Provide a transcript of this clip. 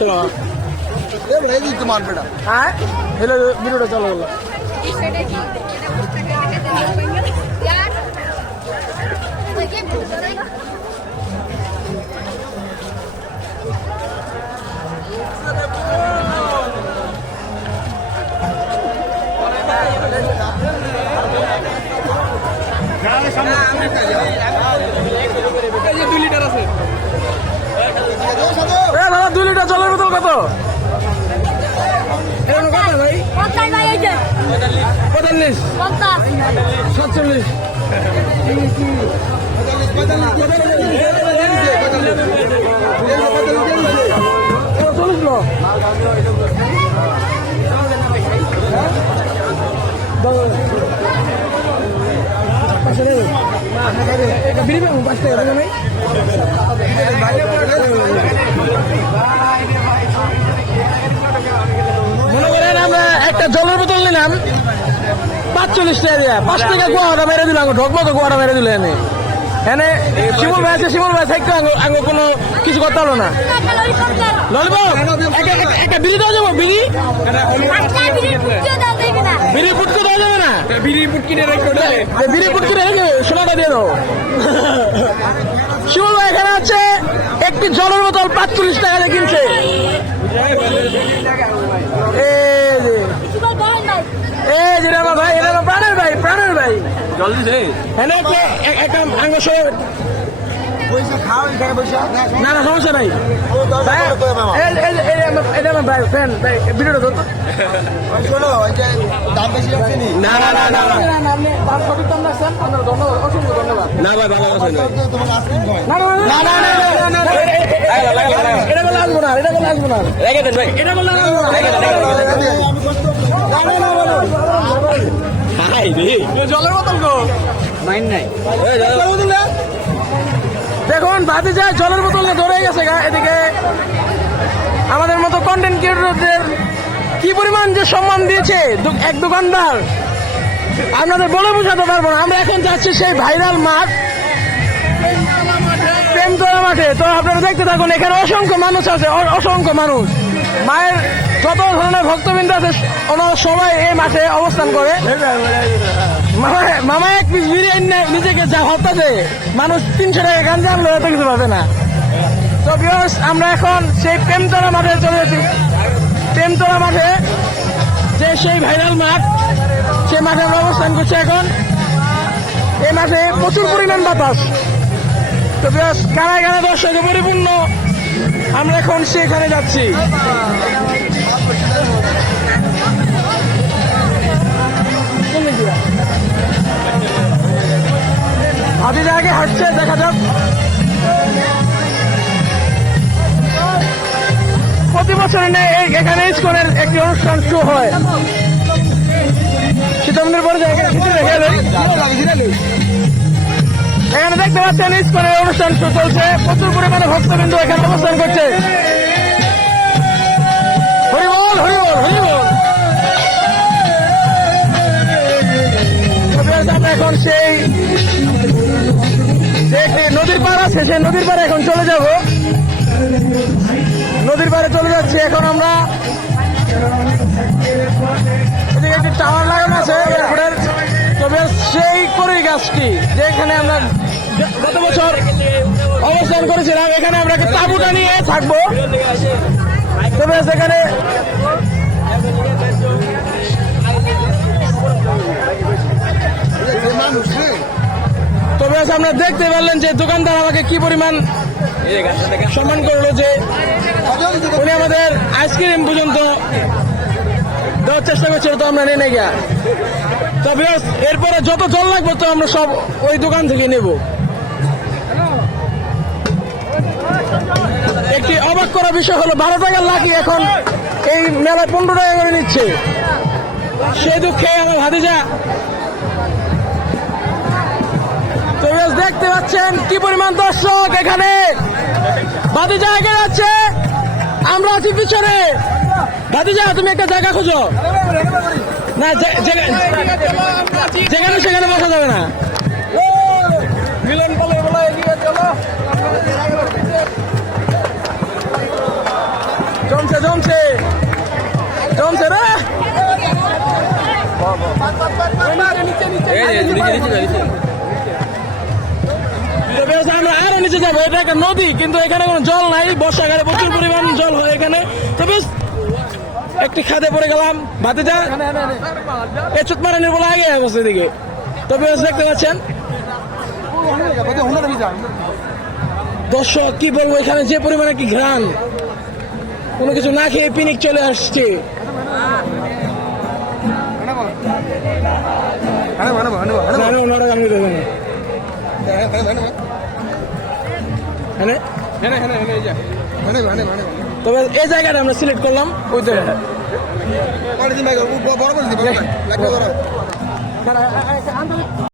চলো হ্যাঁ হ্যালো ভিডিওটা চলো বলো দাদা 2 লিটার জলের বোতল কত? 45 47 মনে করেন আমরা একটা জলের বোতল নিলাম 45 টাকা দিয়া 5 টাকা গোয়াটা মেরে দিল ঢকমতো গোয়াটা মেরে দিল এনে এনে শিমুল ভাই আছে শিমুল ভাই থাকতো আগে কোনো কিছু করতে হলো না ললিপপ একটা বিড়ি দেওয়া যাবো বিড়ি বিড়ি পুটকে দেওয়া যাবে না বিড়ি পুটকিনে রেখে সোনাটা দিয়ে দাও শিমুল ভাই এখানে আছে একটি জলের বোতল 45 টাকা দিয়ে কিনছে ভাই এটা প্রাণের ভাই জলদি না না সমস্যা নাই ভিডিওটা ধরতো না না না না অসংখ্য ধন্যবাদ না ভাই ভালো আছেন এটা বলে আসবো না রেখে দেন ভাই এটা বলে জলের বোতল গো মাইন নাই দেখুন বাদে যায় জলের বোতল ধরে গেছে এদিকে আমাদের মতো কন্টেন্ট ক্রিয়েটরদের কি পরিমাণ যে সম্মান দিয়েছে এক দোকানদার আপনাদের বলে বোঝাতে পারবো না। আমরা এখন যাচ্ছি সেই ভাইরাল মাঠ প্রেমতলা মাঠে। তো আপনারা দেখতে থাকুন, এখানে অসংখ্য মানুষ আছে, অসংখ্য মানুষ। মায়ের যত ধরনের ভক্তবৃন্দ আছে ওনারা সবাই এই মাঠে অবস্থান করে। মামা এক পিস বিরিয়ানি নিজেকে যা হতাছে মানুষ 300 টাকা গান জানলো এত কিছু পাবে না। তো ভিউয়ার্স আমরা এখন সেই প্রেমতলা মাঠে চলে এসেছি। প্রেমতলা মাঠে যে সেই ভাইরাল মাঠ, সেই মাঠে আমরা অবস্থান করছি এখন। এই মাঠে প্রচুর পরিমাণ বাতাস। তো ভিউয়ার্স গানায় গানায় দর্শকে পরিপূর্ণ। আমরা এখন সেখানে যাচ্ছি। আদি আগে হাঁটছে, দেখা যাক। প্রতি বছর এখানে স্কুলের একটি অনুষ্ঠান শো হয়। শীতমন্দির পরে এখানে দেখতে পাচ্ছেন স্কুলের অনুষ্ঠান শো চলছে। প্রচুর পরিমাণে ভক্তবৃন্দ এখানে অবস্থান করছে। হরিবল হরিবল হরিবল। আমরা এখন সেই যে নদীর পাড় আছে, সেই নদীর পাড়ে এখন চলে যাব। নদীর পাড়ে চলে যাচ্ছি এখন আমরা। এদিকে একটি টাওয়ার লাগানো আছে এয়ারপোর্টের। তবে সেই কড়ই গাছটি যেখানে আমরা গত বছর অবস্থান করেছিলাম, এখানে আমরা একটা তাঁবুটা নিয়ে থাকবো। তবে সেখানে তবে আপনারা দেখতে পারলেন যে দোকানদার আমাকে কি পরিমাণ সম্মান করলো, যে উনি আমাদের আইসক্রিম পর্যন্ত দেওয়ার চেষ্টা করছে। তো আমরা নেই গিয়া। তবে এরপরে যত জল লাগবে তো আমরা সব ওই দোকান থেকে নেব। একটি অবাক করা বিষয় হলো 12 টাকার লাঠি এখন এই মেলায় 15 টাকা করে নিচ্ছে। সেই দুঃখে আমার ভাতিজা। তো দেখতে পাচ্ছেন কি পরিমাণ দর্শক এখানে। ভাতিজা আগে যাচ্ছে, আমরা আছি পিছনে। ভাতিজা তুমি একটা জায়গা খুঁজো না, যেখানে সেখানে বসা যাবে না। মিলন বলে বলে এগিয়ে চলো। জমছে জমছে জমছে রে আমরা আরো নিচে যাবো। এটা একটা নদী, কিন্তু এখানে কোনো জল নাই। বর্ষাকালে প্রচুর পরিমাণ জল হয় এখানে। তো বেশ একটি খাদে পড়ে গেলাম। ভাতিজা এচুত মারানির বলে আগে অবস্থা এদিকে। তো বেশ দেখতে পাচ্ছেন দর্শক, কি বলবো, এখানে যে পরিমাণে কি ঘ্রাণ, কোনো কিছু না খেয়ে পিনিক চলে আসছে। তবে এই জায়গাটা আমরা সিলেক্ট করলাম ওই তো